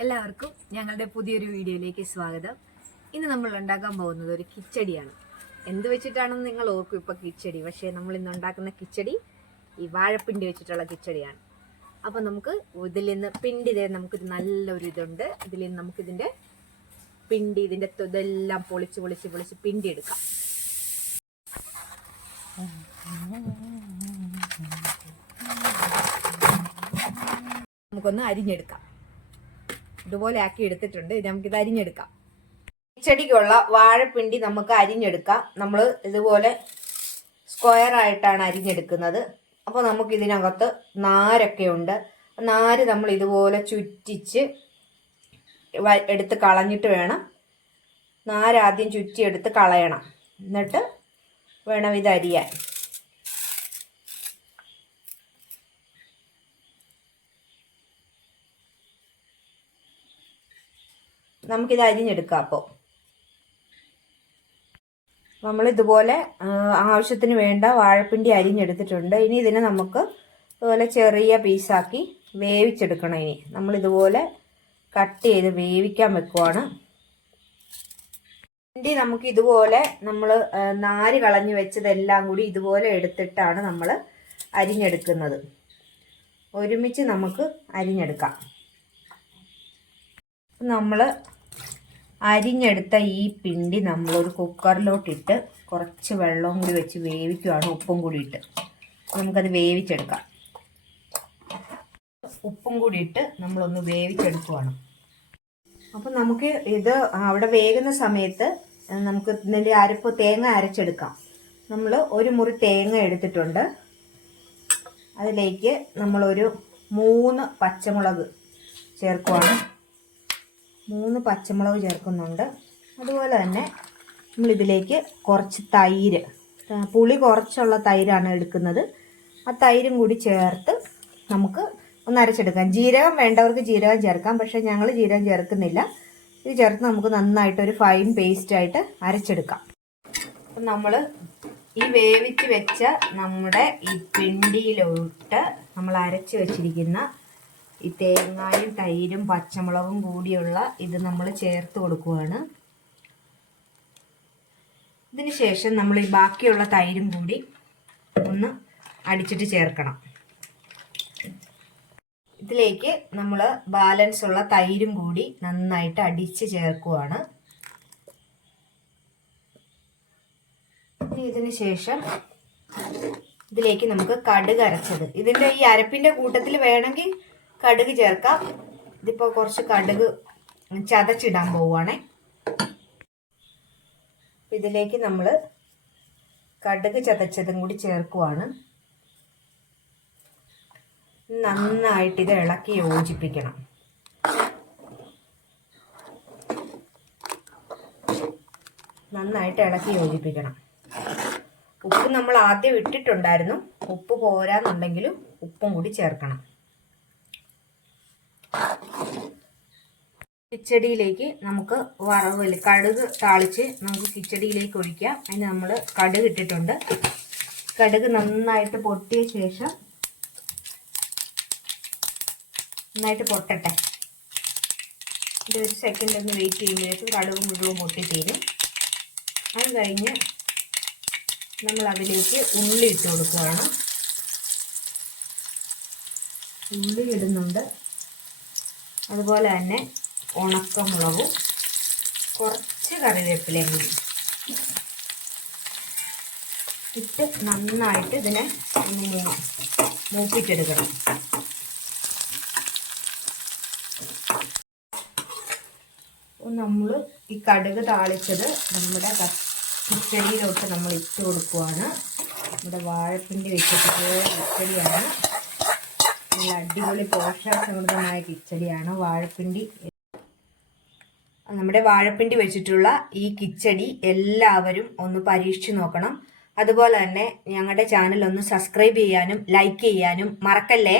എല്ലാവർക്കും ഞങ്ങളുടെ പുതിയൊരു വീഡിയോയിലേക്ക് സ്വാഗതം. ഇന്ന് നമ്മൾ ഉണ്ടാക്കാൻ പോകുന്നത് ഒരു കിച്ചടിയാണ്. എന്ത് വെച്ചിട്ടാണെന്ന് നിങ്ങൾ ഓർക്കും ഇപ്പൊ കിച്ചടി. പക്ഷേ നമ്മൾ ഇന്ന് ഉണ്ടാക്കുന്ന കിച്ചടി ഈ വാഴപ്പിണ്ടി വെച്ചിട്ടുള്ള കിച്ചടിയാണ്. അപ്പോൾ നമുക്ക് ഇതിൽ നിന്ന് പിണ്ടി ഇതേ നമുക്ക് നല്ലൊരു ഇതുണ്ട്. ഇതിൽ നിന്ന് നമുക്ക് ഇതിന്റെ പിണ്ടി ഇതിന്റെ തൊ- ഇതെല്ലാം പൊളിച്ച് പൊളിച്ച് പൊളിച്ച് പിണ്ടി എടുക്കാം. നമുക്കൊന്ന് അരിഞ്ഞെടുക്കാം. ഇതുപോലെ ആക്കി എടുത്തിട്ടുണ്ട്. നമുക്കിത് അരിഞ്ഞെടുക്കാം. ചെടിക്കുള്ള വാഴപ്പിണ്ടി നമുക്ക് അരിഞ്ഞെടുക്കാം. നമ്മൾ ഇതുപോലെ സ്ക്വയർ ആയിട്ടാണ് അരിഞ്ഞെടുക്കുന്നത്. അപ്പോൾ നമുക്ക് ഇതിനകത്ത് നാരൊക്കെ ഉണ്ട് നാര് നമ്മൾ ഇതുപോലെ ചുറ്റിച്ച് എടുത്ത് കളഞ്ഞിട്ട് വേണം. നാരാദ്യം ചുറ്റി എടുത്ത് കളയണം. എന്നിട്ട് വേണം ഇത് അരിയാൻ. നമുക്കിത് അരിഞ്ഞെടുക്കാം അപ്പോൾ നമ്മൾ ഇതുപോലെ ആവശ്യത്തിന് വേണ്ട വാഴപ്പിണ്ടി അരിഞ്ഞെടുത്തിട്ടുണ്ട്. ഇനി ഇതിനെ നമുക്ക് ഇതുപോലെ ചെറിയ പീസാക്കി വേവിച്ചെടുക്കണം ഇനി. നമ്മൾ ഇതുപോലെ കട്ട് ചെയ്ത് വേവിക്കാൻ വെക്കുവാണ്. പിണ്ടി നമുക്ക് ഇതുപോലെ നമ്മൾ നാര് കളഞ്ഞു വെച്ചതെല്ലാം കൂടി ഇതുപോലെ എടുത്തിട്ടാണ് നമ്മൾ അരിഞ്ഞെടുക്കുന്നത്. ഒരുമിച്ച് നമുക്ക് അരിഞ്ഞെടുക്കാം. നമ്മൾ അരിഞ്ഞെടുത്ത ഈ പിണ്ടി നമ്മളൊരു കുക്കറിലോട്ടിട്ട് കുറച്ച് വെള്ളവും കൂടി വെച്ച് വേവിക്കുവാണ് ഉപ്പും കൂടി ഇട്ട് നമുക്കത് വേവിച്ചെടുക്കാം. ഉപ്പും കൂടി ഇട്ട് നമ്മളൊന്ന് വേവിച്ചെടുക്കുവാണ്. അപ്പം നമുക്ക് ഇത് അവിടെ വേകുന്ന സമയത്ത് നമുക്ക് ഇതിന്റെ അരപ്പ് തേങ്ങ അരച്ചെടുക്കാം. നമ്മൾ ഒരു മുറി തേങ്ങ എടുത്തിട്ടുണ്ട്. അതിലേക്ക് നമ്മളൊരു മൂന്ന് പച്ചമുളക് ചേർക്കുവാണ്. മൂന്ന് പച്ചമുളക് ചേർക്കുന്നുണ്ട്. അതുപോലെ തന്നെ നമ്മളിതിലേക്ക് കുറച്ച് തൈര് പുളി കുറച്ചുള്ള തൈരാണ് എടുക്കുന്നത്. ആ തൈരും കൂടി ചേർത്ത് നമുക്ക് ഒന്ന് അരച്ചെടുക്കാം. ജീരകം വേണ്ടവർക്ക് ജീരകം ചേർക്കാം പക്ഷേ ഞങ്ങൾ ജീരകം ചേർക്കുന്നില്ല. ഇത് ചേർത്ത് നമുക്ക് നന്നായിട്ട് ഒരു ഫൈൻ പേസ്റ്റ് ആയിട്ട് അരച്ചെടുക്കാം. അപ്പം നമ്മൾ ഈ വേവിച്ച് വെച്ച നമ്മുടെ ഈ പിണ്ടിയിലോട്ട് നമ്മൾ അരച്ച് വെച്ചിരിക്കുന്ന ഈ തേങ്ങായും തൈരും പച്ചമുളകും കൂടിയുള്ള ഇത് നമ്മൾ ചേർത്ത് കൊടുക്കുകയാണ് ഇതിന് ശേഷം നമ്മൾ ഈ ബാക്കിയുള്ള തൈരും കൂടി ഒന്ന് അടിച്ചിട്ട് ചേർക്കണം. ഇതിലേക്ക് നമ്മൾ ബാലൻസ് ഉള്ള തൈരും കൂടി നന്നായിട്ട് അടിച്ച് ചേർക്കുവാണ്. ഇതിന് ശേഷം ഇതിലേക്ക് നമുക്ക് കടുക് അരച്ചത്. ഇതിന്റെ ഈ അരപ്പിന്റെ കൂട്ടത്തിൽ വേണമെങ്കിൽ കടുക് ചേർക്കാം. ഇതിപ്പോ കുറച്ച് കടുക് ചതച്ചിടാൻ പോവുകയാണേ ഇതിലേക്ക് നമ്മൾ കടുക് ചതച്ചതും കൂടി ചേർക്കുവാണ്. നന്നായിട്ട് ഇത് ഇളക്കി യോജിപ്പിക്കണം. നന്നായിട്ട് ഇളക്കി യോജിപ്പിക്കണം. ഉപ്പ് നമ്മൾ ആദ്യം ഇട്ടിട്ടുണ്ടായിരുന്നു. ഉപ്പ് പോരാന്നുണ്ടെങ്കിലും ഉപ്പും കൂടി ചേർക്കണം. കിച്ചടിയിലേക്ക് നമുക്ക് വറവ് കടുക് താളിച്ച് നമുക്ക് കിച്ചടിയിലേക്ക് ഒഴിക്കാം. അതിന് നമ്മൾ കടുക് ഇട്ടിട്ടുണ്ട്. കടുക് നന്നായിട്ട് പൊട്ടിയ ശേഷം നന്നായിട്ട് പൊട്ടട്ടെ. ഇത് ഒരു സെക്കൻഡ് ഒന്ന് വെയിറ്റ് ചെയ്യുമ്പോഴേക്കും കടുക് മുഴുവൻ പൊട്ടി തീരും അത് കഴിഞ്ഞ് നമ്മൾ അതിലേക്ക് ഉള്ളി ഇട്ട് കൊടുക്കുകയാണ്. ഉള്ളി ഇടുന്നുണ്ട്. അതുപോലെ തന്നെ ഉണക്കമുളകും കുറച്ച് കറിവേപ്പിലയും കൂടി. ഇട്ട് നന്നായിട്ട് ഇതിനെ ഇങ്ങനെ മൂപ്പിച്ചെടുക്കണം. നമ്മൾ ഈ കടുക് താളിച്ചത് നമ്മുടെ കിച്ചടിയിലോട്ട് നമ്മൾ ഇട്ട് കൊടുക്കുവാണ്. നമ്മുടെ വാഴപ്പിന്റെ വെച്ചിട്ട് കിച്ചടിയാണ് നല്ല അടിപൊളി പോഷകസമൃദ്ധമായ കിച്ചടിയാണ് വാഴപ്പിണ്ടി. നമ്മുടെ വാഴപ്പിണ്ടി വെച്ചിട്ടുള്ള ഈ കിച്ചടി എല്ലാവരും ഒന്ന് പരീക്ഷിച്ചു നോക്കണം. അതുപോലെ തന്നെ ഞങ്ങളുടെ ചാനൽ ഒന്ന് സബ്സ്ക്രൈബ് ചെയ്യാനും ലൈക്ക് ചെയ്യാനും മറക്കല്ലേ?